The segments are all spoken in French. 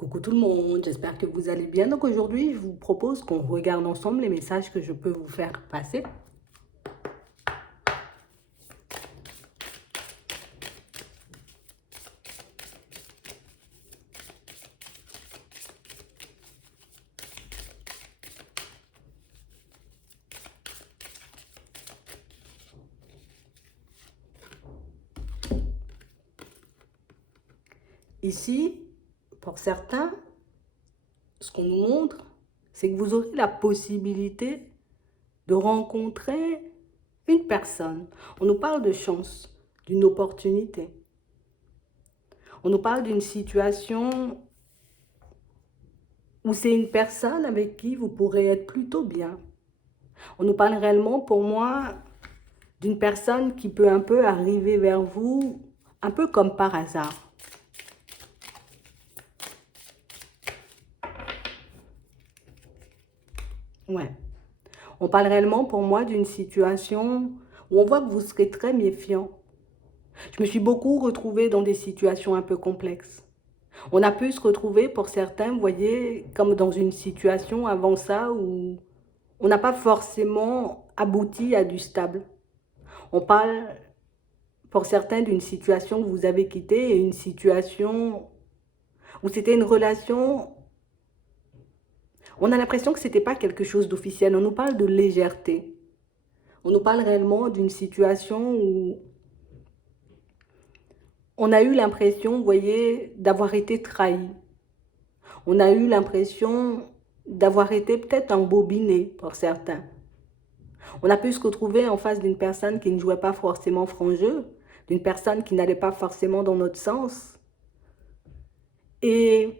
Coucou tout le monde, j'espère que vous allez bien. Donc aujourd'hui, je vous propose qu'on regarde ensemble les messages que je peux vous faire passer. Ici, pour certains, ce qu'on nous montre, c'est que vous aurez la possibilité de rencontrer une personne. On nous parle de chance, d'une opportunité. On nous parle d'une situation où c'est une personne avec qui vous pourrez être plutôt bien. On nous parle réellement, pour moi, d'une personne qui peut un peu arriver vers vous, un peu comme par hasard. Ouais. On parle réellement pour moi d'une situation où on voit que vous serez très méfiant. Je me suis beaucoup retrouvée dans des situations un peu complexes. On a pu se retrouver pour certains, vous voyez, comme dans une situation avant ça où on n'a pas forcément abouti à du stable. On parle pour certains d'une situation que vous avez quittée et une situation où c'était une relation. On a l'impression que ce n'était pas quelque chose d'officiel. On nous parle de légèreté. On nous parle réellement d'une situation où on a eu l'impression, vous voyez, d'avoir été trahi. On a eu l'impression d'avoir été peut-être embobiné pour certains. On a pu se retrouver en face d'une personne qui ne jouait pas forcément franc jeu, d'une personne qui n'allait pas forcément dans notre sens. Et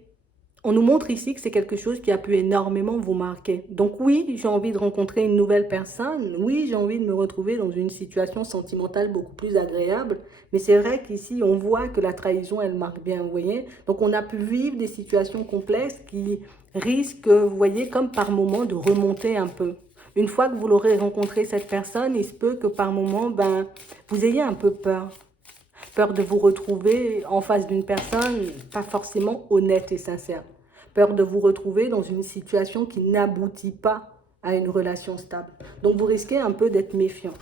on nous montre ici que c'est quelque chose qui a pu énormément vous marquer. Donc oui, j'ai envie de rencontrer une nouvelle personne. Oui, j'ai envie de me retrouver dans une situation sentimentale beaucoup plus agréable. Mais c'est vrai qu'ici, on voit que la trahison, elle marque bien, vous voyez. Donc on a pu vivre des situations complexes qui risquent, vous voyez, comme par moment de remonter un peu. Une fois que vous l'aurez rencontré, cette personne, il se peut que par moment, vous ayez un peu peur. Peur de vous retrouver en face d'une personne pas forcément honnête et sincère. Peur de vous retrouver dans une situation qui n'aboutit pas à une relation stable. Donc vous risquez un peu d'être méfiant.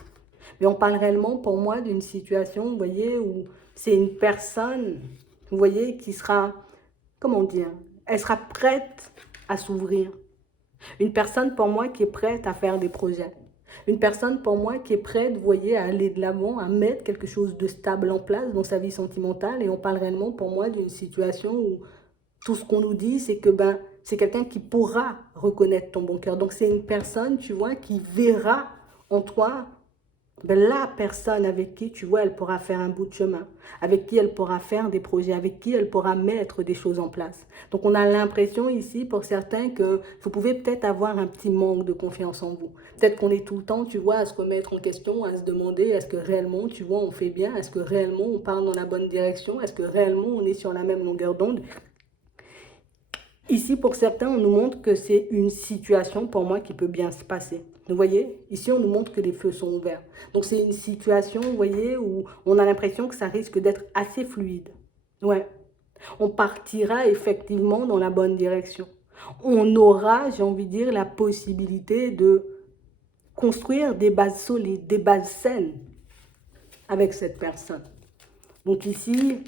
Mais on parle réellement pour moi d'une situation, vous voyez, où c'est une personne, vous voyez, qui sera, comment dire, elle sera prête à s'ouvrir. Une personne pour moi qui est prête à faire des projets. Une personne pour moi qui est prête, vous voyez, à aller de l'avant, à mettre quelque chose de stable en place dans sa vie sentimentale. Et on parle réellement pour moi d'une situation où tout ce qu'on nous dit, c'est que c'est quelqu'un qui pourra reconnaître ton bon cœur. Donc c'est une personne, tu vois, qui verra en toi la personne avec qui, tu vois, elle pourra faire un bout de chemin, avec qui elle pourra faire des projets, avec qui elle pourra mettre des choses en place. Donc, on a l'impression ici, pour certains, que vous pouvez peut-être avoir un petit manque de confiance en vous. Peut-être qu'on est tout le temps, tu vois, à se remettre en question, à se demander, est-ce que réellement, tu vois, on fait bien? Est-ce que réellement, on part dans la bonne direction? Est-ce que réellement, on est sur la même longueur d'onde? Ici, pour certains, on nous montre que c'est une situation, pour moi, qui peut bien se passer. Vous voyez, ici, on nous montre que les feux sont ouverts. Donc, c'est une situation, vous voyez, où on a l'impression que ça risque d'être assez fluide. Ouais, on partira effectivement dans la bonne direction. On aura, j'ai envie de dire, la possibilité de construire des bases solides, des bases saines avec cette personne. Donc ici,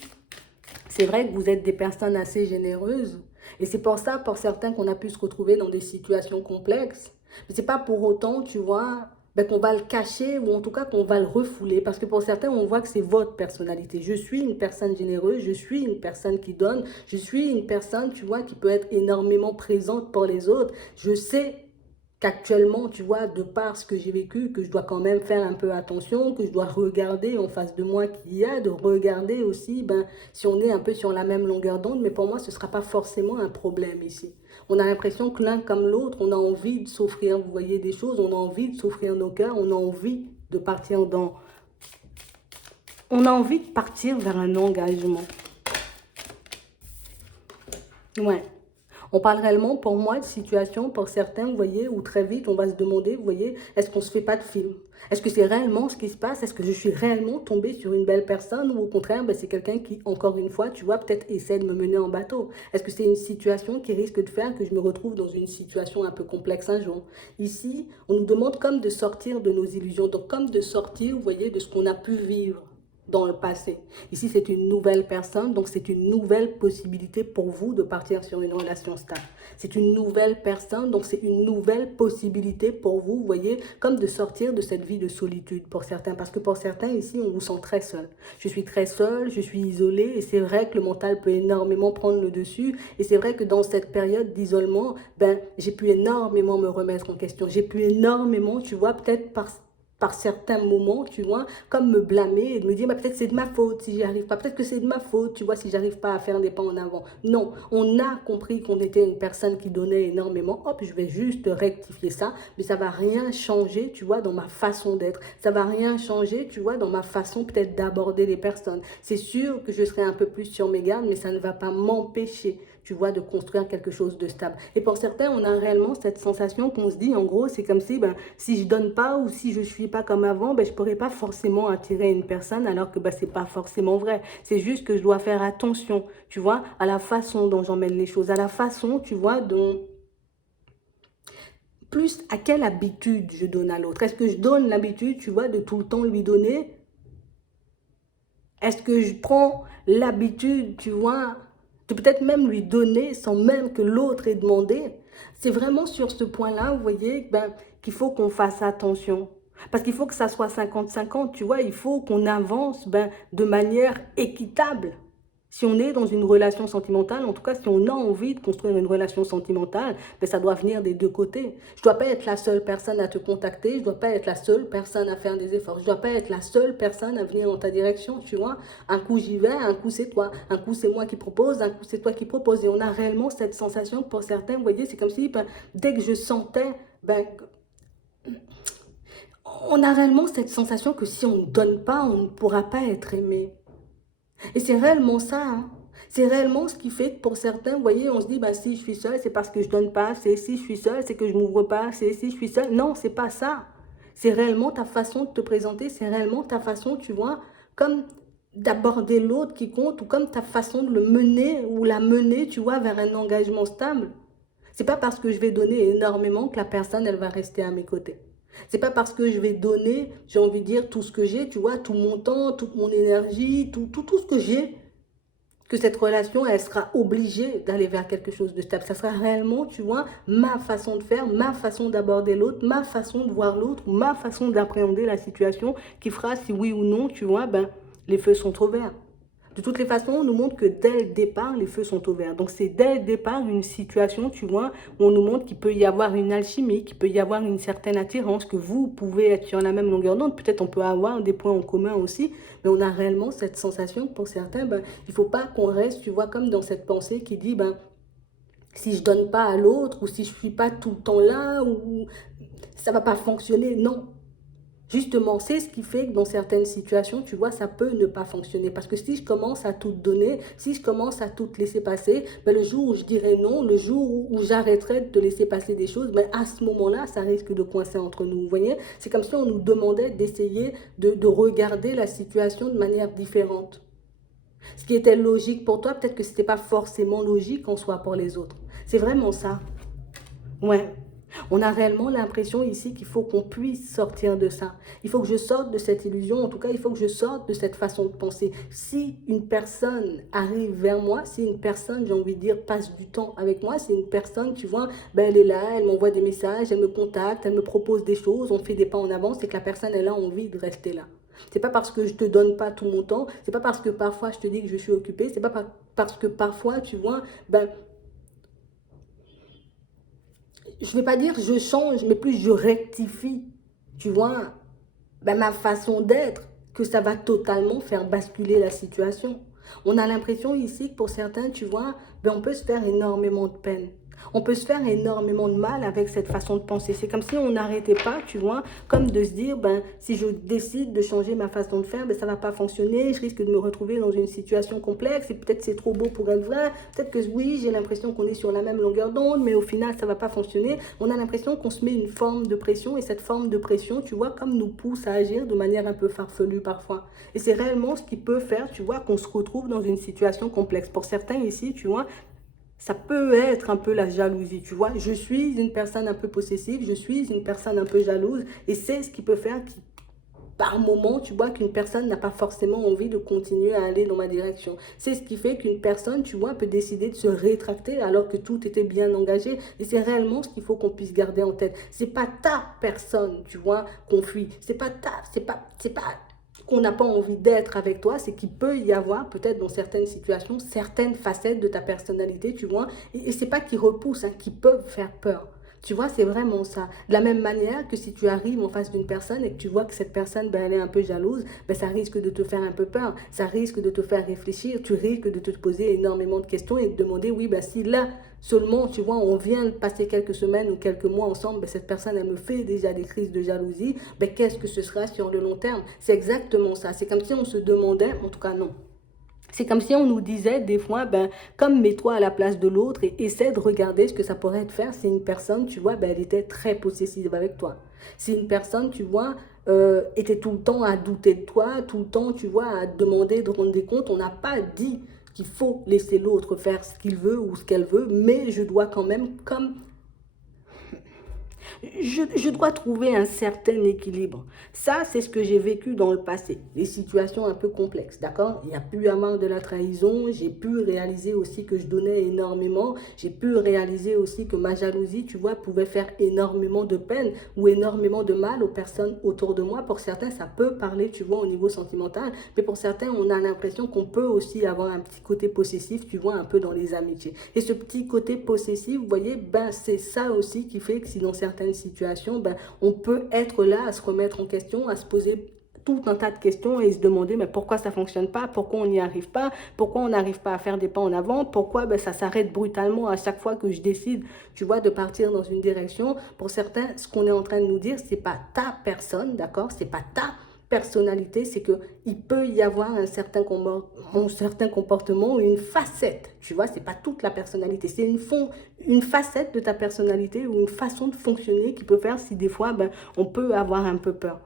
c'est vrai que vous êtes des personnes assez généreuses. Et c'est pour ça, pour certains, qu'on a pu se retrouver dans des situations complexes. Mais ce n'est pas pour autant, tu vois, qu'on va le cacher ou en tout cas qu'on va le refouler. Parce que pour certains, on voit que c'est votre personnalité. Je suis une personne généreuse, je suis une personne qui donne, je suis une personne, tu vois, qui peut être énormément présente pour les autres. Je sais qu'actuellement, tu vois, de par ce que j'ai vécu, que je dois quand même faire un peu attention, que je dois regarder en face de moi qu'il y a, de regarder aussi si on est un peu sur la même longueur d'onde, mais pour moi, ce ne sera pas forcément un problème ici. On a l'impression que l'un comme l'autre, on a envie de s'offrir, vous voyez, des choses, on a envie de s'offrir nos cœurs, on a envie de partir dans... On a envie de partir vers un engagement. Ouais. On parle réellement, pour moi, de situations, pour certains, vous voyez, où très vite, on va se demander, vous voyez, est-ce qu'on se fait pas de film? Est-ce que c'est réellement ce qui se passe? Est-ce que je suis réellement tombée sur une belle personne ou au contraire, ben, c'est quelqu'un qui, encore une fois, tu vois, peut-être essaie de me mener en bateau? Est-ce que c'est une situation qui risque de faire que je me retrouve dans une situation un peu complexe un jour? Ici, on nous demande comme de sortir de nos illusions, donc comme de sortir, vous voyez, de ce qu'on a pu vivre dans le passé. Ici, c'est une nouvelle personne, donc c'est une nouvelle possibilité pour vous de partir sur une relation stable. C'est une nouvelle personne, donc c'est une nouvelle possibilité pour vous, vous voyez, comme de sortir de cette vie de solitude pour certains. Parce que pour certains, ici, on vous sent très seul. Je suis très seul, je suis isolé, et c'est vrai que le mental peut énormément prendre le dessus. Et c'est vrai que dans cette période d'isolement, ben, j'ai pu énormément me remettre en question. J'ai pu énormément, tu vois, peut-être par certains moments, tu vois, comme me blâmer et de me dire, bah, peut-être c'est de ma faute si j'y arrive pas, peut-être que c'est de ma faute, tu vois, si j'arrive pas à faire des pas en avant. Non, on a compris qu'on était une personne qui donnait énormément, hop, je vais juste rectifier ça, mais ça va rien changer, tu vois, dans ma façon d'être, ça va rien changer, tu vois, dans ma façon peut-être d'aborder les personnes. C'est sûr que je serai un peu plus sur mes gardes, mais ça ne va pas m'empêcher, tu vois, de construire quelque chose de stable. Et pour certains, on a réellement cette sensation qu'on se dit, en gros, c'est comme si, ben, si je donne pas ou si je suis pas comme avant, ben, je pourrais pas forcément attirer une personne, alors que ben, c'est pas forcément vrai. C'est juste que je dois faire attention, tu vois, à la façon dont j'emmène les choses, à la façon, tu vois, dont plus à quelle habitude je donne à l'autre. Est-ce que je donne l'habitude, tu vois, de tout le temps lui donner? Est-ce que je prends l'habitude, tu vois, de peut-être même lui donner sans même que l'autre ait demandé? C'est vraiment sur ce point-là, vous voyez, ben, qu'il faut qu'on fasse attention. Parce qu'il faut que ça soit 50-50, tu vois, il faut qu'on avance ben, de manière équitable. Si on est dans une relation sentimentale, en tout cas, si on a envie de construire une relation sentimentale, ben, ça doit venir des deux côtés. Je ne dois pas être la seule personne à te contacter, je ne dois pas être la seule personne à faire des efforts, je ne dois pas être la seule personne à venir dans ta direction, tu vois. Un coup j'y vais, un coup c'est toi, un coup c'est moi qui propose, un coup c'est toi qui propose. Et on a réellement cette sensation que pour certains, vous voyez, c'est comme si ben, dès que je sentais, ben, on a réellement cette sensation que si on ne donne pas, on ne pourra pas être aimé. Et c'est réellement ça, hein. C'est réellement ce qui fait que pour certains, vous voyez, on se dit, bah, si je suis seule, c'est parce que je donne pas assez. Si je suis seule, c'est que je m'ouvre pas assez. Si je suis seule, non, c'est pas ça. C'est réellement ta façon de te présenter, c'est réellement ta façon, tu vois, comme d'aborder l'autre qui compte ou comme ta façon de le mener ou la mener, tu vois, vers un engagement stable. C'est pas parce que je vais donner énormément que la personne, elle va rester à mes côtés. C'est pas parce que je vais donner, j'ai envie de dire, tout ce que j'ai, tu vois, tout mon temps, toute mon énergie, tout ce que j'ai, que cette relation, elle sera obligée d'aller vers quelque chose de stable. Ça sera réellement, tu vois, ma façon de faire, ma façon d'aborder l'autre, ma façon de voir l'autre, ma façon d'appréhender la situation qui fera si oui ou non, tu vois, ben, les feux sont au vert. De toutes les façons, on nous montre que dès le départ, les feux sont ouverts. Donc, c'est dès le départ une situation, tu vois, où on nous montre qu'il peut y avoir une alchimie, qu'il peut y avoir une certaine attirance, que vous pouvez être sur la même longueur d'onde. Peut-être on peut avoir des points en commun aussi, mais on a réellement cette sensation que pour certains, ben, il ne faut pas qu'on reste, tu vois, comme dans cette pensée qui dit, ben, si je ne donne pas à l'autre, ou si je ne suis pas tout le temps là, ou ça ne va pas fonctionner. Non, justement, c'est ce qui fait que dans certaines situations, tu vois, ça peut ne pas fonctionner. Parce que si je commence à tout donner, si je commence à tout te laisser passer, ben le jour où je dirai non, le jour où j'arrêterai de te laisser passer des choses, ben à ce moment-là, ça risque de coincer entre nous. Vous voyez, c'est comme si on nous demandait d'essayer de regarder la situation de manière différente. Ce qui était logique pour toi, peut-être que ce n'était pas forcément logique en soi pour les autres. C'est vraiment ça. Ouais. On a réellement l'impression ici qu'il faut qu'on puisse sortir de ça. Il faut que je sorte de cette illusion, en tout cas, il faut que je sorte de cette façon de penser. Si une personne arrive vers moi, si une personne, j'ai envie de dire, passe du temps avec moi, si une personne, tu vois, ben elle est là, elle m'envoie des messages, elle me contacte, elle me propose des choses, on fait des pas en avant, c'est que la personne, elle a envie de rester là. C'est pas parce que je te donne pas tout mon temps, c'est pas parce que parfois je te dis que je suis occupée, c'est pas parce que parfois, tu vois, ben je ne vais pas dire je change, mais plus je rectifie, tu vois, ben, ma façon d'être, que ça va totalement faire basculer la situation. On a l'impression ici que pour certains, tu vois, ben, on peut se faire énormément de peine. On peut se faire énormément de mal avec cette façon de penser. C'est comme si on n'arrêtait pas, tu vois, comme de se dire, ben, si je décide de changer ma façon de faire, ben, ça ne va pas fonctionner, je risque de me retrouver dans une situation complexe, et peut-être c'est trop beau pour être vrai, peut-être que oui, j'ai l'impression qu'on est sur la même longueur d'onde, mais au final, ça ne va pas fonctionner. On a l'impression qu'on se met une forme de pression, et cette forme de pression, tu vois, comme nous pousse à agir de manière un peu farfelue parfois. Et c'est réellement ce qui peut faire, tu vois, qu'on se retrouve dans une situation complexe. Pour certains ici, tu vois, ça peut être un peu la jalousie, tu vois. Je suis une personne un peu possessive, je suis une personne un peu jalouse, et c'est ce qui peut faire par moment, tu vois, qu'une personne n'a pas forcément envie de continuer à aller dans ma direction. C'est ce qui fait qu'une personne, tu vois, peut décider de se rétracter alors que tout était bien engagé. Et c'est réellement ce qu'il faut qu'on puisse garder en tête. C'est pas ta personne, tu vois, qu'on fuit. C'est pas qu'on n'a pas envie d'être avec toi, c'est qu'il peut y avoir peut-être dans certaines situations, certaines facettes de ta personnalité, tu vois, et c'est pas qui repoussent, hein, qui peuvent faire peur. Tu vois, c'est vraiment ça. De la même manière que si tu arrives en face d'une personne et que tu vois que cette personne, ben, elle est un peu jalouse, ben, ça risque de te faire un peu peur, ça risque de te faire réfléchir, tu risques de te poser énormément de questions et de demander, oui, ben, si là, seulement, tu vois, on vient de passer quelques semaines ou quelques mois ensemble, ben, cette personne, elle me fait déjà des crises de jalousie, ben, qu'est-ce que ce sera sur le long terme? C'est exactement ça. C'est comme si on se demandait, en tout cas non, c'est comme si on nous disait des fois, ben, comme mets-toi à la place de l'autre et essaie de regarder ce que ça pourrait te faire si une personne, tu vois, ben, elle était très possessive avec toi. Si une personne, tu vois, était tout le temps à douter de toi, tout le temps, tu vois, à te demander de rendre des comptes, on n'a pas dit qu'il faut laisser l'autre faire ce qu'il veut ou ce qu'elle veut, mais je dois quand même, comme je dois trouver un certain équilibre. Ça, c'est ce que j'ai vécu dans le passé. Les situations un peu complexes, d'accord? Il y a pu avoir de la trahison. J'ai pu réaliser aussi que je donnais énormément. J'ai pu réaliser aussi que ma jalousie, tu vois, pouvait faire énormément de peine ou énormément de mal aux personnes autour de moi. Pour certains, ça peut parler, tu vois, au niveau sentimental. Mais pour certains, on a l'impression qu'on peut aussi avoir un petit côté possessif, tu vois, un peu dans les amitiés. Et ce petit côté possessif, vous voyez, ben, c'est ça aussi qui fait que si dans certaines situations, ben, on peut être là à se remettre en question, à se poser tout un tas de questions et se demander mais pourquoi ça ne fonctionne pas, pourquoi on n'y arrive pas, pourquoi on n'arrive pas à faire des pas en avant, pourquoi ben, ça s'arrête brutalement à chaque fois que je décide, tu vois, de partir dans une direction. Pour certains, ce qu'on est en train de nous dire, c'est pas ta personne, d'accord, c'est pas ta personnalité, c'est que il peut y avoir un certain comportement, une facette, tu vois, c'est pas toute la personnalité, c'est une facette de ta personnalité ou une façon de fonctionner qui peut faire si des fois, ben, on peut avoir un peu peur.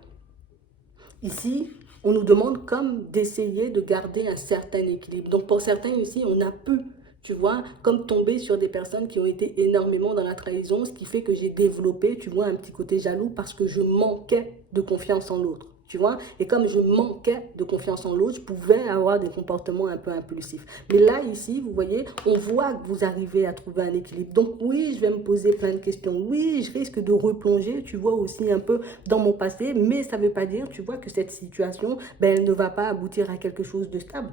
Ici, on nous demande comme d'essayer de garder un certain équilibre. Donc pour certains ici, on a pu, tu vois, comme tomber sur des personnes qui ont été énormément dans la trahison, ce qui fait que j'ai développé, tu vois, un petit côté jaloux parce que je manquais de confiance en l'autre. Tu vois, et comme je manquais de confiance en l'autre, je pouvais avoir des comportements un peu impulsifs. Mais là, ici, vous voyez, on voit que vous arrivez à trouver un équilibre. Donc oui, je vais me poser plein de questions. Oui, je risque de replonger, tu vois, aussi un peu dans mon passé. Mais ça ne veut pas dire, tu vois, que cette situation, ben, elle ne va pas aboutir à quelque chose de stable.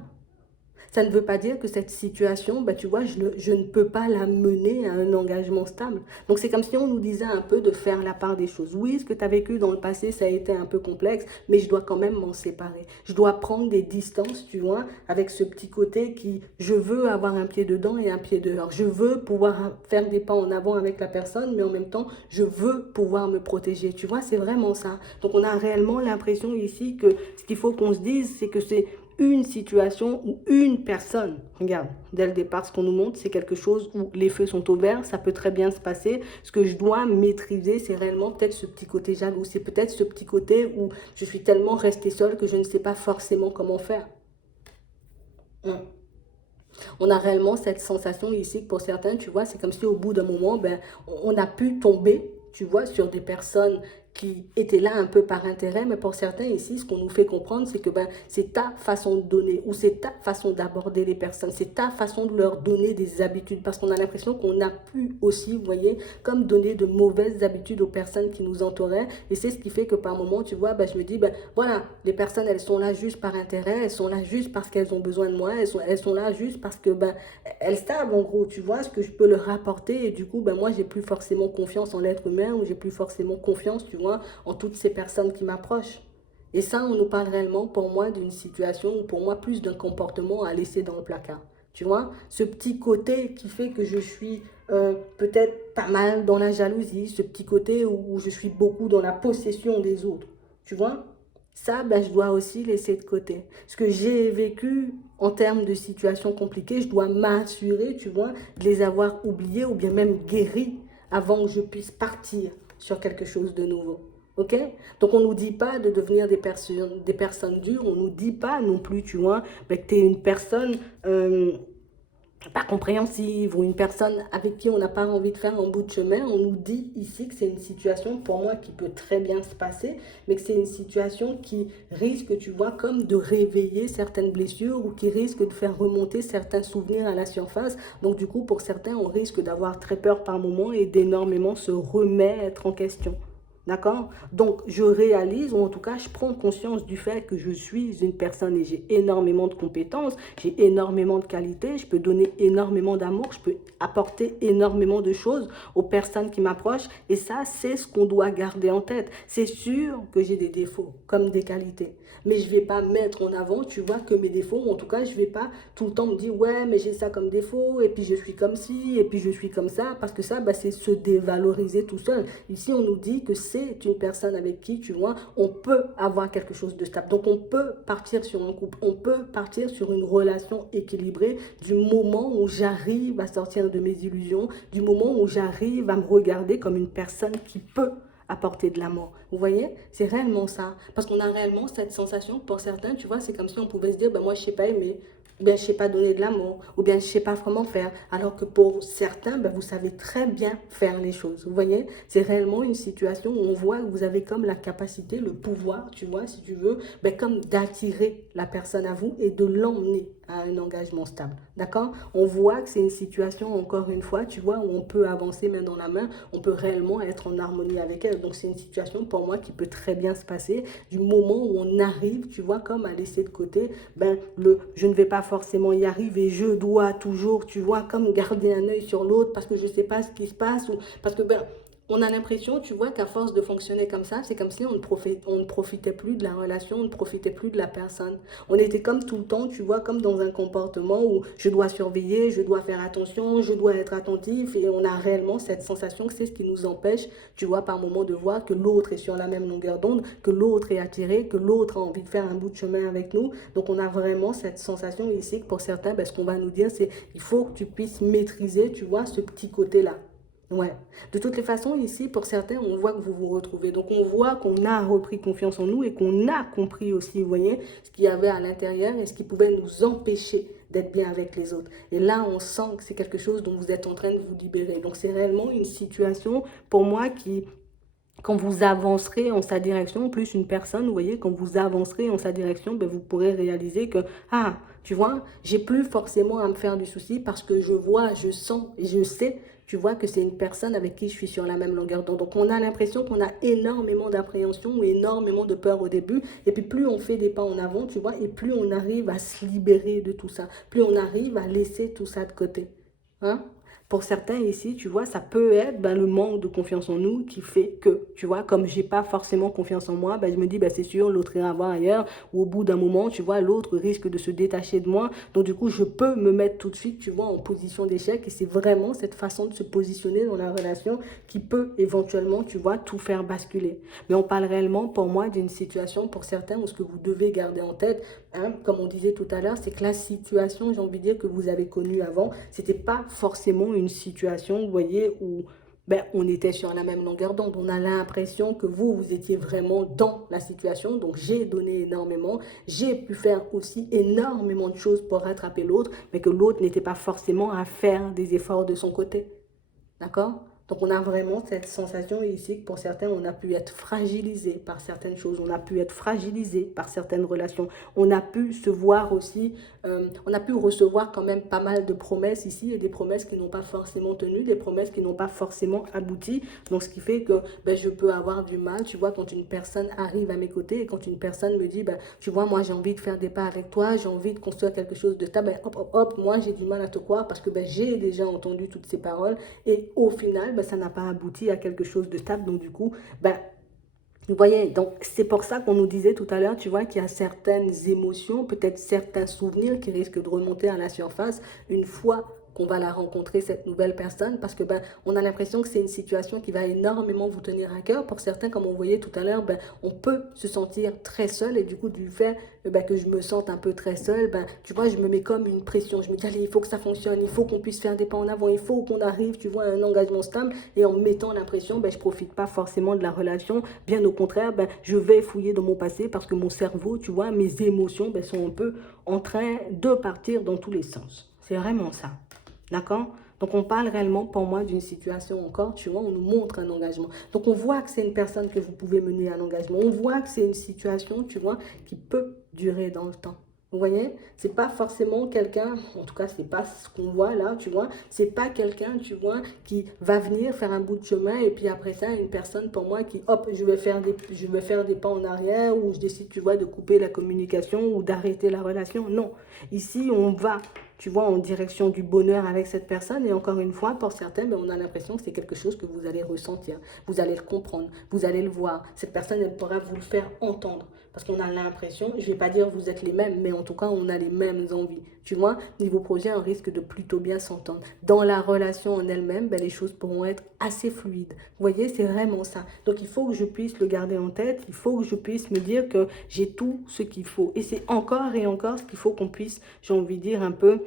Ça ne veut pas dire que cette situation, bah, tu vois, je ne peux pas la mener à un engagement stable. Donc c'est comme si on nous disait un peu de faire la part des choses. Oui, ce que tu as vécu dans le passé, ça a été un peu complexe, mais je dois quand même m'en séparer. Je dois prendre des distances, tu vois, avec ce petit côté qui, je veux avoir un pied dedans et un pied dehors. Je veux pouvoir faire des pas en avant avec la personne, mais en même temps, je veux pouvoir me protéger. Tu vois, c'est vraiment ça. Donc on a réellement l'impression ici que ce qu'il faut qu'on se dise, c'est que c'est une situation ou une personne. Regarde, dès le départ, ce qu'on nous montre, c'est quelque chose où les feux sont au vert, ça peut très bien se passer. Ce que je dois maîtriser, c'est réellement peut-être ce petit côté jaloux. C'est peut-être ce petit côté où je suis tellement restée seule que je ne sais pas forcément comment faire. On a réellement cette sensation ici que pour certains, tu vois, c'est comme si au bout d'un moment, ben, on a pu tomber, tu vois, sur des personnes qui étaient là un peu par intérêt, mais pour certains ici, ce qu'on nous fait comprendre, c'est que ben, c'est ta façon de donner ou c'est ta façon d'aborder les personnes, c'est ta façon de leur donner des habitudes, parce qu'on a l'impression qu'on a pu aussi, vous voyez, comme donner de mauvaises habitudes aux personnes qui nous entouraient, et c'est ce qui fait que par moment, tu vois, ben, je me dis, ben, voilà, les personnes, elles sont là juste par intérêt, elles sont là juste parce qu'elles ont besoin de moi, elles sont là juste parce que, ben, elles savent, en gros, tu vois, ce que je peux leur apporter, et du coup, ben, moi, j'ai plus forcément confiance en l'être humain, ou j'ai plus forcément confiance, tu vois, en toutes ces personnes qui m'approchent. Et ça, on nous parle réellement, pour moi, d'une situation ou pour moi, plus d'un comportement à laisser dans le placard. Tu vois, ce petit côté qui fait que je suis peut-être pas mal dans la jalousie, ce petit côté où je suis beaucoup dans la possession des autres. Tu vois, ça, ben, je dois aussi laisser de côté. Ce que j'ai vécu en termes de situations compliquées, je dois m'assurer, tu vois, de les avoir oubliés ou bien même guéris avant que je puisse partir sur quelque chose de nouveau. Ok? Donc on ne nous dit pas de devenir des personnes dures, on ne nous dit pas non plus, tu vois, ben, que tu es une personne pas compréhensive ou une personne avec qui on n'a pas envie de faire un bout de chemin. On nous dit ici que c'est une situation pour moi qui peut très bien se passer, mais que c'est une situation qui risque, tu vois, comme de réveiller certaines blessures ou qui risque de faire remonter certains souvenirs à la surface. Donc du coup, pour certains, on risque d'avoir très peur par moment et d'énormément se remettre en question. D'accord? Donc, je réalise, ou en tout cas, je prends conscience du fait que je suis une personne et j'ai énormément de compétences, j'ai énormément de qualités, je peux donner énormément d'amour, je peux apporter énormément de choses aux personnes qui m'approchent. Et ça, c'est ce qu'on doit garder en tête. C'est sûr que j'ai des défauts comme des qualités. Mais je ne vais pas mettre en avant, tu vois, que mes défauts, ou en tout cas, je ne vais pas tout le temps me dire, ouais, mais j'ai ça comme défaut, et puis je suis comme ci, et puis je suis comme ça, parce que ça, bah, c'est se dévaloriser tout seul. Ici, on nous dit que c'est une personne avec qui, tu vois, on peut avoir quelque chose de stable. Donc, on peut partir sur un couple, on peut partir sur une relation équilibrée du moment où j'arrive à sortir de mes illusions, du moment où j'arrive à me regarder comme une personne qui peut apporter de l'amour. Vous voyez, c'est réellement ça. Parce qu'on a réellement cette sensation, pour certains, tu vois, c'est comme si on pouvait se dire, ben moi, je sais pas aimer, ou bien je sais pas donner de l'amour, ou bien je sais pas vraiment faire. Alors que pour certains, ben, vous savez très bien faire les choses. Vous voyez, c'est réellement une situation où on voit que vous avez comme la capacité, le pouvoir, tu vois, si tu veux, ben, comme d'attirer la personne à vous et de l'emmener à un engagement stable. D'accord? On voit que c'est une situation, encore une fois, tu vois, où on peut avancer main dans la main, on peut réellement être en harmonie avec elle. Donc c'est une situation pour moi qui peut très bien se passer du moment où on arrive, tu vois, comme à laisser de côté, ben, je ne vais pas forcément y arriver, je dois toujours, tu vois, comme garder un œil sur l'autre parce que je ne sais pas ce qui se passe ou parce que, ben, on a l'impression, tu vois, qu'à force de fonctionner comme ça, c'est comme si on ne profitait plus de la relation, on ne profitait plus de la personne. On était comme tout le temps, tu vois, comme dans un comportement où je dois surveiller, je dois faire attention, je dois être attentif et on a réellement cette sensation que c'est ce qui nous empêche, tu vois, par moment de voir que l'autre est sur la même longueur d'onde, que l'autre est attiré, que l'autre a envie de faire un bout de chemin avec nous. Donc on a vraiment cette sensation ici que pour certains, ben, ce qu'on va nous dire, c'est il faut que tu puisses maîtriser, tu vois, ce petit côté-là. Ouais. De toutes les façons, ici, pour certains, on voit que vous vous retrouvez. Donc, on voit qu'on a repris confiance en nous et qu'on a compris aussi, vous voyez, ce qu'il y avait à l'intérieur et ce qui pouvait nous empêcher d'être bien avec les autres. Et là, on sent que c'est quelque chose dont vous êtes en train de vous libérer. Donc, c'est réellement une situation, pour moi, qui, quand vous avancerez en sa direction, plus une personne, vous voyez, quand vous avancerez en sa direction, ben, vous pourrez réaliser que, ah, tu vois, j'ai plus forcément à me faire du souci parce que je vois, je sens et je sais, tu vois, que c'est une personne avec qui je suis sur la même longueur d'onde. Donc, on a l'impression qu'on a énormément d'appréhension ou énormément de peur au début. Et puis, plus on fait des pas en avant, tu vois, et plus on arrive à se libérer de tout ça. Plus on arrive à laisser tout ça de côté. Hein? Pour certains ici, tu vois, ça peut être ben, le manque de confiance en nous qui fait que, tu vois, comme j'ai pas forcément confiance en moi, ben, je me dis, ben, c'est sûr, l'autre ira voir ailleurs, ou au bout d'un moment, tu vois, l'autre risque de se détacher de moi. Donc, du coup, je peux me mettre tout de suite, tu vois, en position d'échec. Et c'est vraiment cette façon de se positionner dans la relation qui peut éventuellement, tu vois, tout faire basculer. Mais on parle réellement, pour moi, d'une situation, pour certains, où ce que vous devez garder en tête, hein, comme on disait tout à l'heure, c'est que la situation, j'ai envie de dire, que vous avez connue avant, c'était pas forcément une situation, vous voyez, où ben, on était sur la même longueur d'onde. On a l'impression que vous étiez vraiment dans la situation. Donc, j'ai donné énormément. J'ai pu faire aussi énormément de choses pour rattraper l'autre, mais que l'autre n'était pas forcément à faire des efforts de son côté. D'accord? Donc, on a vraiment cette sensation ici que pour certains, on a pu être fragilisé par certaines choses, on a pu être fragilisé par certaines relations, on a pu se voir aussi, on a pu recevoir quand même pas mal de promesses ici et des promesses qui n'ont pas forcément tenu, des promesses qui n'ont pas forcément abouti. Donc, ce qui fait que ben, je peux avoir du mal, tu vois, quand une personne arrive à mes côtés et quand une personne me dit, ben, tu vois, moi, j'ai envie de faire des pas avec toi, j'ai envie de construire quelque chose de stable, ben, hop, hop, hop, moi, j'ai du mal à te croire parce que ben, j'ai déjà entendu toutes ces paroles et au final, ben, ça n'a pas abouti à quelque chose de stable. Donc, du coup, ben, Vous voyez, donc c'est pour ça qu'on nous disait tout à l'heure, tu vois, qu'il y a certaines émotions, peut-être certains souvenirs qui risquent de remonter à la surface une fois qu'on va la rencontrer, cette nouvelle personne, parce que ben, on a l'impression que c'est une situation qui va énormément vous tenir à cœur. Pour certains, comme on voyait tout à l'heure, ben, on peut se sentir très seul et du coup, du fait ben, que je me sente un peu très seul, ben, tu vois, je me mets comme une pression. Je me dis, allez, il faut que ça fonctionne, il faut qu'on puisse faire des pas en avant, il faut qu'on arrive, tu vois, à un engagement stable. Et en mettant la pression, ben, je profite pas forcément de la relation. Bien au contraire, ben, je vais fouiller dans mon passé parce que mon cerveau, tu vois, mes émotions ben, sont un peu en train de partir dans tous les sens. C'est vraiment ça. D'accord? Donc, on parle réellement, pour moi, d'une situation encore, tu vois, on nous montre un engagement. Donc, on voit que c'est une personne que vous pouvez mener à un engagement. On voit que c'est une situation, tu vois, qui peut durer dans le temps. Vous voyez? C'est pas forcément quelqu'un, en tout cas, c'est pas ce qu'on voit là, tu vois. C'est pas quelqu'un, tu vois, qui va venir faire un bout de chemin et puis après ça, une personne pour moi qui, hop, je vais faire des pas en arrière ou je décide, tu vois, de couper la communication ou d'arrêter la relation. Non. Ici, on va, tu vois, en direction du bonheur avec cette personne. Et encore une fois, pour certains, ben, on a l'impression que c'est quelque chose que vous allez ressentir. Vous allez le comprendre, vous allez le voir. Cette personne, elle pourra vous le faire entendre. Parce qu'on a l'impression, je ne vais pas dire vous êtes les mêmes, mais en tout cas, on a les mêmes envies. Tu vois, niveau projet, on risque de plutôt bien s'entendre. Dans la relation en elle-même, ben, les choses pourront être assez fluides. Vous voyez, c'est vraiment ça. Donc, il faut que je puisse le garder en tête. Il faut que je puisse me dire que j'ai tout ce qu'il faut. Et c'est encore et encore ce qu'il faut qu'on puisse, j'ai envie de dire, un peu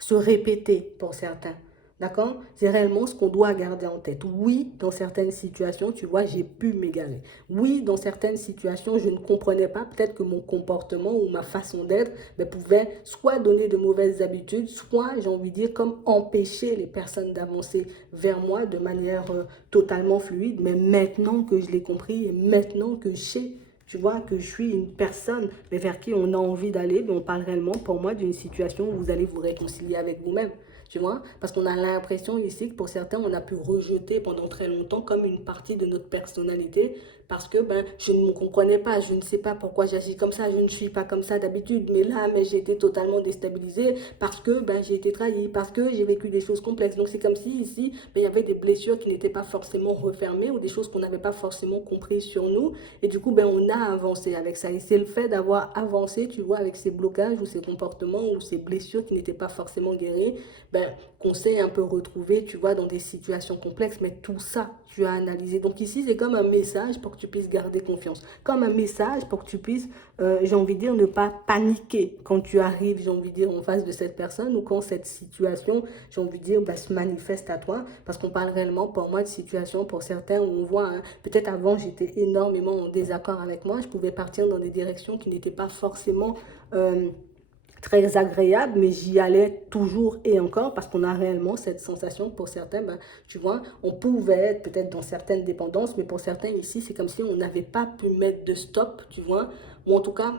se répéter pour certains. D'accord? C'est réellement ce qu'on doit garder en tête. Oui, dans certaines situations, tu vois, j'ai pu m'égarer. Oui, dans certaines situations, je ne comprenais pas. Peut-être que mon comportement ou ma façon d'être pouvait soit donner de mauvaises habitudes, soit, j'ai envie de dire, comme empêcher les personnes d'avancer vers moi de manière totalement fluide. Mais maintenant que je l'ai compris et maintenant que je sais, tu vois, que je suis une personne vers qui on a envie d'aller, mais on parle réellement pour moi d'une situation où vous allez vous réconcilier avec vous-même. Tu vois, parce qu'on a l'impression ici que pour certains, on a pu rejeter pendant très longtemps comme une partie de notre personnalité parce que ben, je ne me comprenais pas, je ne sais pas pourquoi j'agis comme ça, je ne suis pas comme ça d'habitude, mais là, mais j'ai été totalement déstabilisée parce que ben, j'ai été trahie, parce que j'ai vécu des choses complexes. Donc c'est comme si ici, ben, il y avait des blessures qui n'étaient pas forcément refermées ou des choses qu'on n'avait pas forcément comprises sur nous. Et du coup, ben, on a avancé avec ça. Et c'est le fait d'avoir avancé, tu vois, avec ces blocages ou ces comportements ou ces blessures qui n'étaient pas forcément guéries, ben, qu'on s'est un peu retrouvé, tu vois, dans des situations complexes, mais tout ça, tu as analysé. Donc ici, c'est comme un message pour que tu puisses garder confiance, comme un message pour que tu puisses, j'ai envie de dire, ne pas paniquer quand tu arrives, j'ai envie de dire, en face de cette personne ou quand cette situation, j'ai envie de dire, ben, se manifeste à toi, parce qu'on parle réellement, pour moi, de situation, pour certains, où on voit, hein, peut-être avant, j'étais énormément en désaccord avec moi, je pouvais partir dans des directions qui n'étaient pas forcément très agréable, mais j'y allais toujours et encore parce qu'on a réellement cette sensation pour certains, ben, tu vois, on pouvait être peut-être dans certaines dépendances, mais pour certains ici, c'est comme si on n'avait pas pu mettre de stop, tu vois, ou en tout cas,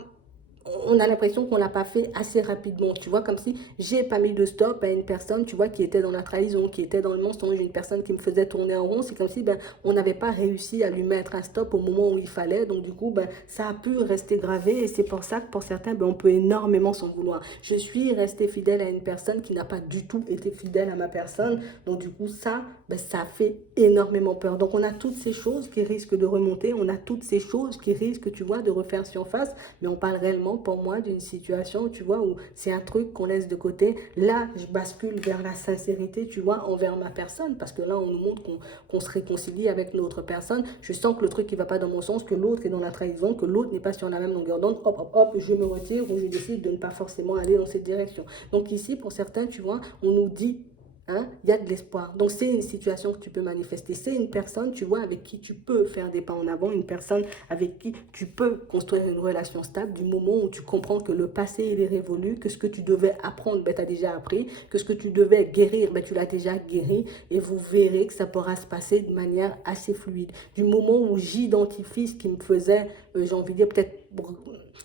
on a l'impression qu'on l'a pas fait assez rapidement, tu vois, comme si j'ai pas mis de stop à une personne, tu vois, qui était dans la trahison, qui était dans le mensonge, une personne qui me faisait tourner en rond, c'est comme si ben, on n'avait pas réussi à lui mettre un stop au moment où il fallait, donc du coup, ben, ça a pu rester gravé et c'est pour ça que pour certains, ben, on peut énormément s'en vouloir. Je suis restée fidèle à une personne qui n'a pas du tout été fidèle à ma personne, donc du coup, ça, ben, ça fait énormément peur. Donc on a toutes ces choses qui risquent de remonter, on a toutes ces choses qui risquent, tu vois, de refaire surface, mais on parle réellement pour moi d'une situation, tu vois, où c'est un truc qu'on laisse de côté. Là, je bascule vers la sincérité, tu vois, envers ma personne, parce que là, on nous montre qu'on se réconcilie avec l'autre personne. Je sens que le truc qui va pas dans mon sens, que l'autre est dans la trahison, que l'autre n'est pas sur la même longueur d'onde, hop, hop, hop, je me retire ou je décide de ne pas forcément aller dans cette direction. Donc ici, pour certains, tu vois, on nous dit hein, il y a de l'espoir. Donc, c'est une situation que tu peux manifester. C'est une personne, tu vois, avec qui tu peux faire des pas en avant, une personne avec qui tu peux construire une relation stable du moment où tu comprends que le passé, il est révolu, que ce que tu devais apprendre, ben, tu as déjà appris, que ce que tu devais guérir, ben, tu l'as déjà guéri et vous verrez que ça pourra se passer de manière assez fluide. Du moment où j'identifie ce qui me faisait, j'ai envie de dire, peut-être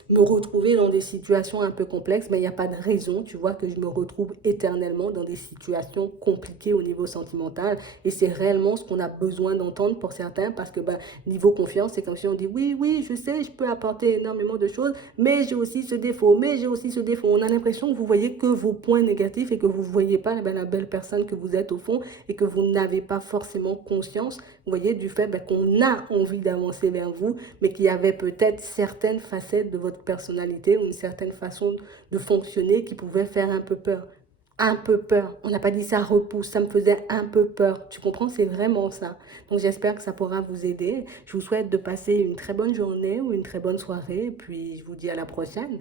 me retrouver dans des situations un peu complexes, mais il n'y a pas de raison, tu vois, que je me retrouve éternellement dans des situations compliquées au niveau sentimental. Et c'est réellement ce qu'on a besoin d'entendre pour certains, parce que niveau confiance, c'est comme si on dit oui, oui, je sais, je peux apporter énormément de choses, mais j'ai aussi ce défaut, mais j'ai aussi ce défaut. On a l'impression que vous voyez que vos points négatifs et que vous ne voyez pas la belle personne que vous êtes au fond et que vous n'avez pas forcément conscience, vous voyez, du fait qu'on a envie d'avancer vers vous, mais qu'il y avait peut-être certaines facettes de votre personnalité ou une certaine façon de fonctionner qui pouvait faire un peu peur. Un peu peur. On n'a pas dit ça repousse, ça me faisait un peu peur. Tu comprends? C'est vraiment ça. Donc j'espère que ça pourra vous aider. Je vous souhaite de passer une très bonne journée ou une très bonne soirée. Et puis je vous dis à la prochaine.